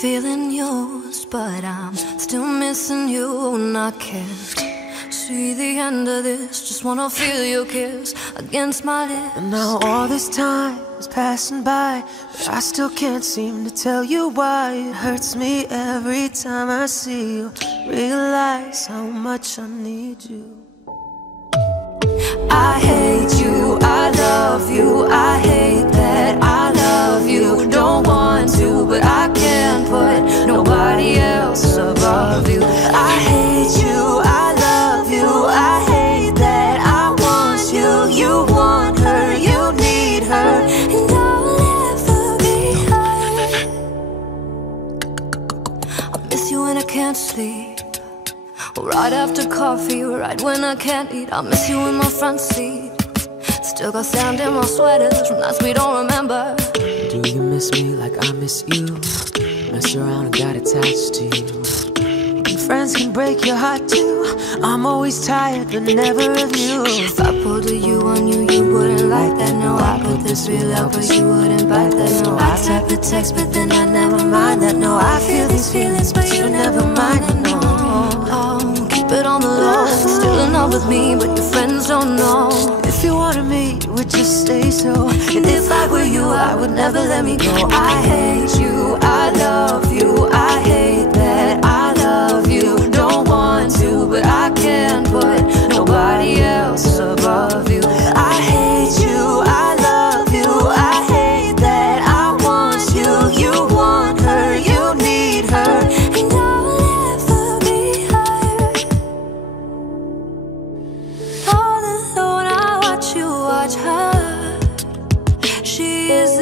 Feeling yours, but I'm still missing you, and I can't see the end of this. Just wanna feel your kiss against my lips. And now all this time is passing by, but I still can't seem to tell you why. It hurts me every time I see you, realize how much I need you. I hate you, I love you, I hate that I love you. Don't want to, but I can't put nobody else above you. I hate you, I love you, I hate that I want you. You want her, you need her, and I'll never be hurt. I miss you when I can't sleep, right after coffee, right when I can't eat. I miss you in my front seat. Still got sand in my sweaters from nights we don't remember. Do you miss me like I miss you? Mess around and got attached to you. And friends can break your heart too. I'm always tired but never of you. If I pulled a you on you, you wouldn't like that. No, I put this real out but you wouldn't bite that. No, I type a text but then I never mind that. No, I feel these feelings but you never mind it. No, keep it on the low. Still in love with me but your friends don't know. If you wanted me, you would just say so. And if I were you, I would never let me go. I hate you, I love you, I hate that I love you. Don't want to, but I can't put nobody else above you. I hate you, I love you, I hate that I want you. You want her, you need her, and I'll never be hurt. All alone I watch you watch her. She is